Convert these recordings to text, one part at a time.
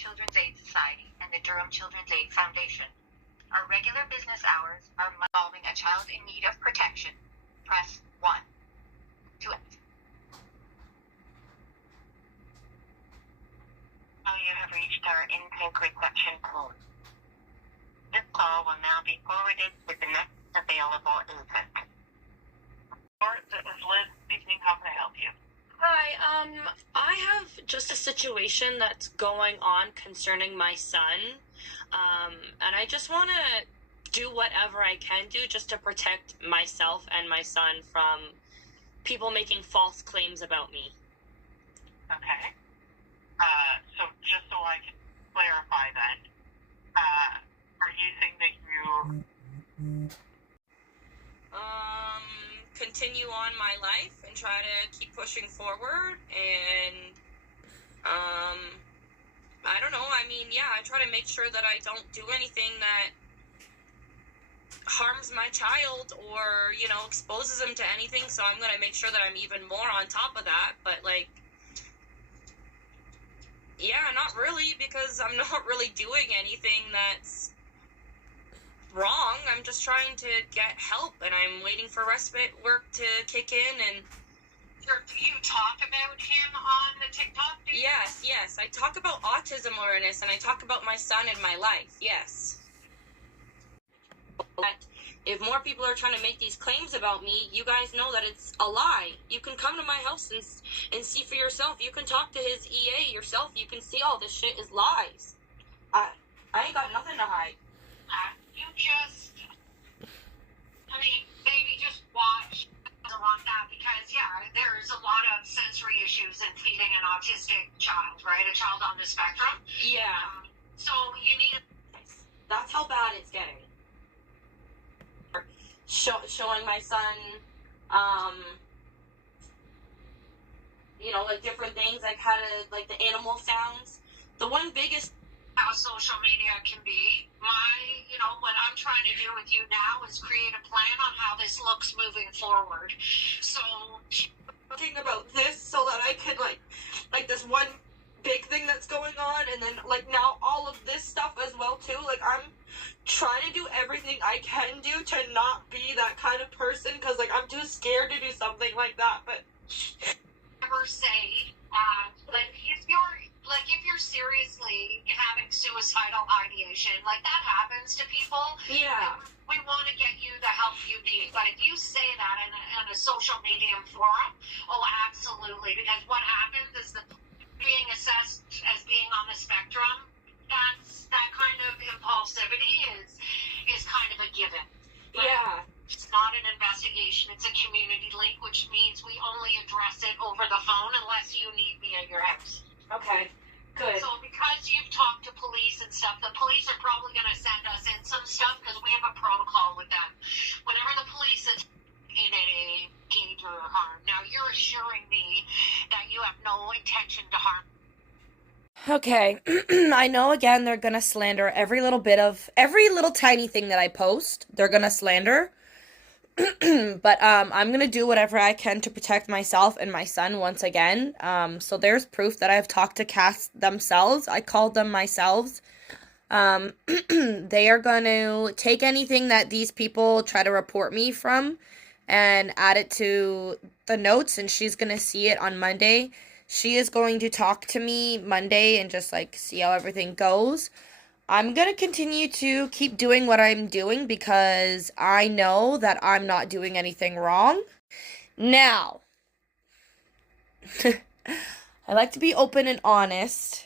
Children's Aid Society and the Durham Children's Aid Foundation. Our regular business hours are involving a child in need of protection. Press 1 to exit. Now you have reached our intake reception code. This call will now be forwarded to the next available agent. This is Liz speaking. How can I help you? Hi, I have just a situation that's going on concerning my son, and I just want to do whatever I can do just to protect myself and my son from people making false claims about me. Okay. So just so I can clarify then, are you saying that you... Continue on my life and try to keep pushing forward, and, I don't know, I mean, yeah, I try to make sure that I don't do anything that harms my child or, you know, exposes him to anything, so I'm gonna make sure that I'm even more on top of that, but, like, yeah, not really, because I'm not really doing anything that's wrong. I'm just trying to get help, and I'm waiting for respite work to kick in. And you talk about him on the TikTok? Yes, I talk about autism awareness, and I talk about my son in my life. Yes. But if more people are trying to make these claims about me, you guys know that it's a lie. You can come to my house and see for yourself. You can talk to his EA yourself. You can see all this shit is lies. I ain't got nothing to hide. You just, maybe just watch on that, because, yeah, there's a lot of sensory issues in feeding an autistic child, right? A child on the spectrum. Yeah. So you need... That's how bad it's getting. Showing my son, you know, like different things, like how to, like the animal sounds. The one biggest... How social media can be. What I'm trying to do with you now is create a plan on how this looks moving forward. So, talking about this so that I can, like this one big thing that's going on, and then, like, now all of this stuff as well, too. Like, I'm trying to do everything I can do to not be that kind of person, because, like, I'm too scared to do something like that, but... Never say, if you're seriously having suicidal ideation, like, that happens to people. Yeah. We want to get you the help you need, but if you say that in a social media forum, oh, absolutely, because what happens is being assessed as being on the spectrum, that kind of impulsivity is kind of a given. Yeah. It's not an investigation, it's a community link, which means we only address it over the phone unless you need me at your house. Okay, good. So because you've talked to police and stuff, the police are probably going to send us in some stuff, because we have a protocol with them. Whenever the police is in any danger or harm. Now, you're assuring me that you have no intention to harm. Okay, I know, again, they're gonna slander every little tiny thing that I post, they're gonna slander, but, I'm gonna do whatever I can to protect myself and my son once again. So there's proof that I've talked to cats themselves. I called them myself. They are gonna take anything that these people try to report me from and add it to the notes, and she's gonna see it on Monday. She is going to talk to me Monday and just, like, see how everything goes. I'm going to continue to keep doing what I'm doing because I know that I'm not doing anything wrong. Now, I like to be open and honest,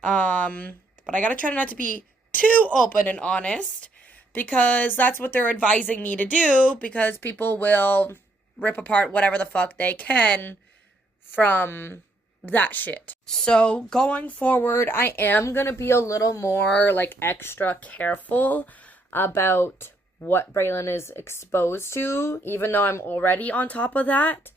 but I got to try not to be too open and honest, because that's what they're advising me to do, because people will rip apart whatever the fuck they can from that shit. So going forward, I am gonna be a little more, like, extra careful about what Braylon is exposed to, even though I'm already on top of that.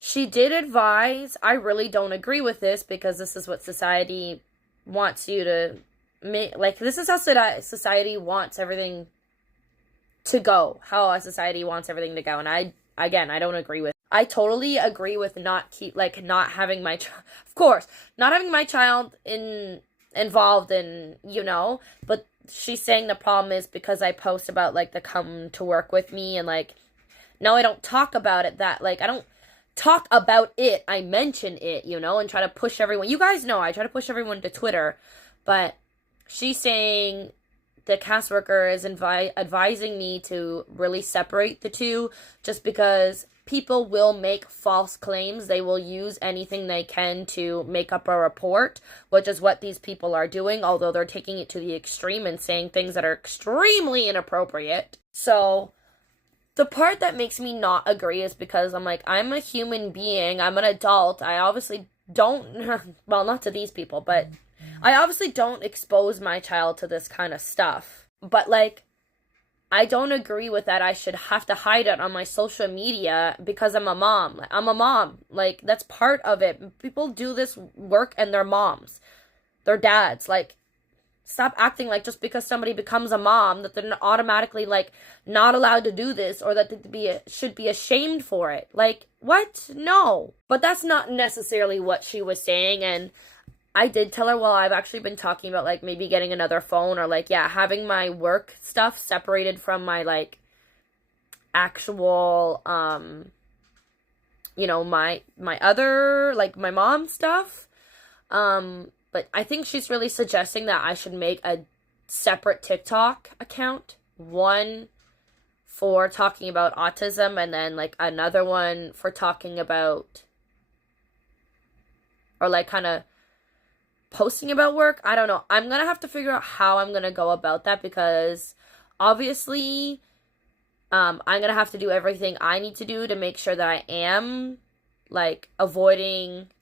She did advise, I really don't agree with this, because this is what society wants you to make, like, this is how society wants everything to go, how a society wants everything to go, and I don't agree with I totally agree with not having my of course, not having my child involved in, but she's saying the problem is because I post about, like, the come to work with me, and, like, no, I don't talk about it I don't talk about it. I mention it, and try to push everyone. You guys know I try to push everyone to Twitter, but she's saying the cast worker is advising me to really separate the two, just because people will make false claims. They will use anything they can to make up a report, which is what these people are doing, although they're taking it to the extreme and saying things that are extremely inappropriate. So the part that makes me not agree is because I'm like, I'm a human being, I'm an adult, I obviously don't, well, not to these people, but I obviously don't expose my child to this kind of stuff. But, like, I don't agree with that. I should have to hide it on my social media because I'm a mom. I'm a mom. Like, that's part of it. People do this work and they're moms. They're dads. Like, stop acting like just because somebody becomes a mom that they're automatically, like, not allowed to do this, or that they should be ashamed for it. Like, what? No. But that's not necessarily what she was saying, and I did tell her, well, I've actually been talking about, like, maybe getting another phone, or, like, yeah, having my work stuff separated from my, like, actual, my other, like, my mom's stuff. But I think she's really suggesting that I should make a separate TikTok account. One for talking about autism, and then, like, another one for talking about, or, like, kind of posting about work. I don't know. I'm gonna have to figure out how I'm gonna go about that, because obviously I'm gonna have to do everything I need to do to make sure that I am, like,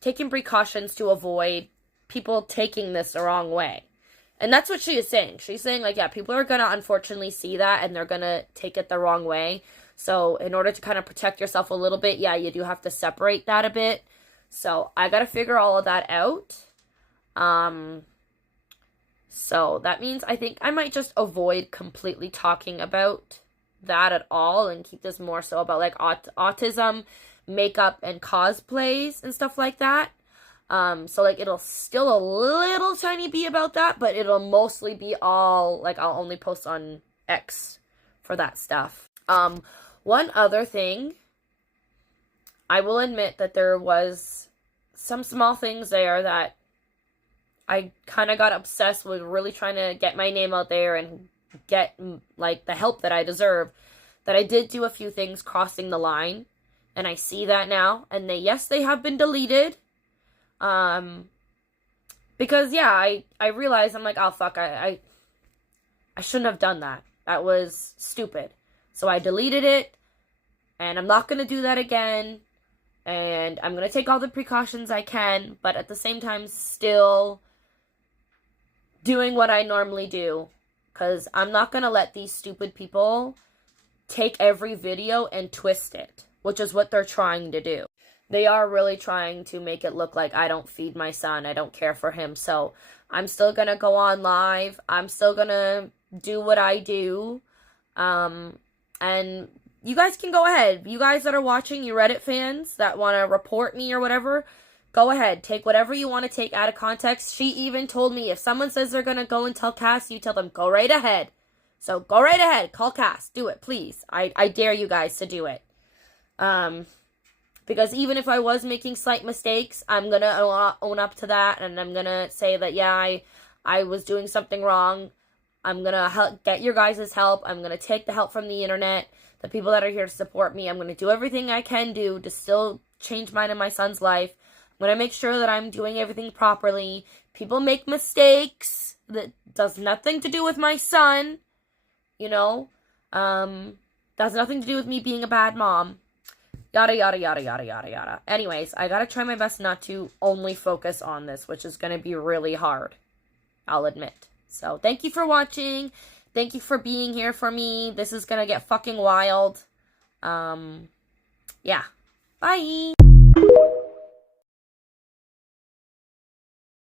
taking precautions to avoid people taking this the wrong way. And that's what she is saying. She's saying, like, yeah, people are gonna unfortunately see that and they're gonna take it the wrong way. So in order to kind of protect yourself a little bit, yeah, you do have to separate that a bit. So I gotta figure all of that out. So that means I think I might just avoid completely talking about that at all, and keep this more so about, like, autism, makeup, and cosplays and stuff like that. So, like, it'll still a little tiny be about that, but it'll mostly be all, like, I'll only post on X for that stuff. One other thing, I will admit that there was some small things there that I kind of got obsessed with, really trying to get my name out there and get, like, the help that I deserve, that I did do a few things crossing the line, and I see that now, and they have been deleted, because, yeah, I realized, I'm like, oh, fuck, I shouldn't have done that. That was stupid. So I deleted it, and I'm not gonna do that again, and I'm gonna take all the precautions I can, but at the same time, still doing what I normally do, because I'm not going to let these stupid people take every video and twist it, which is what they're trying to do. They are really trying to make it look like I don't feed my son, I don't care for him, so I'm still going to go on live, I'm still going to do what I do, and you guys can go ahead. You guys that are watching, you Reddit fans that want to report me or whatever, go ahead, take whatever you want to take out of context. She even told me, if someone says they're going to go and tell Cass, you tell them, go right ahead. So go right ahead, call Cass, do it, please. I dare you guys to do it. Because even if I was making slight mistakes, I'm going to own up to that, and I'm going to say that, yeah, I was doing something wrong. I'm going to get your guys' help. I'm going to take the help from the internet, the people that are here to support me. I'm going to do everything I can do to still change mine and my son's life. I'm going to make sure that I'm doing everything properly. People make mistakes. That does nothing to do with my son. Does nothing to do with me being a bad mom. Yada, yada, yada, yada, yada, yada. Anyways, I gotta try my best not to only focus on this, which is gonna be really hard. I'll admit. So, thank you for watching. Thank you for being here for me. This is gonna get fucking wild. Yeah. Bye.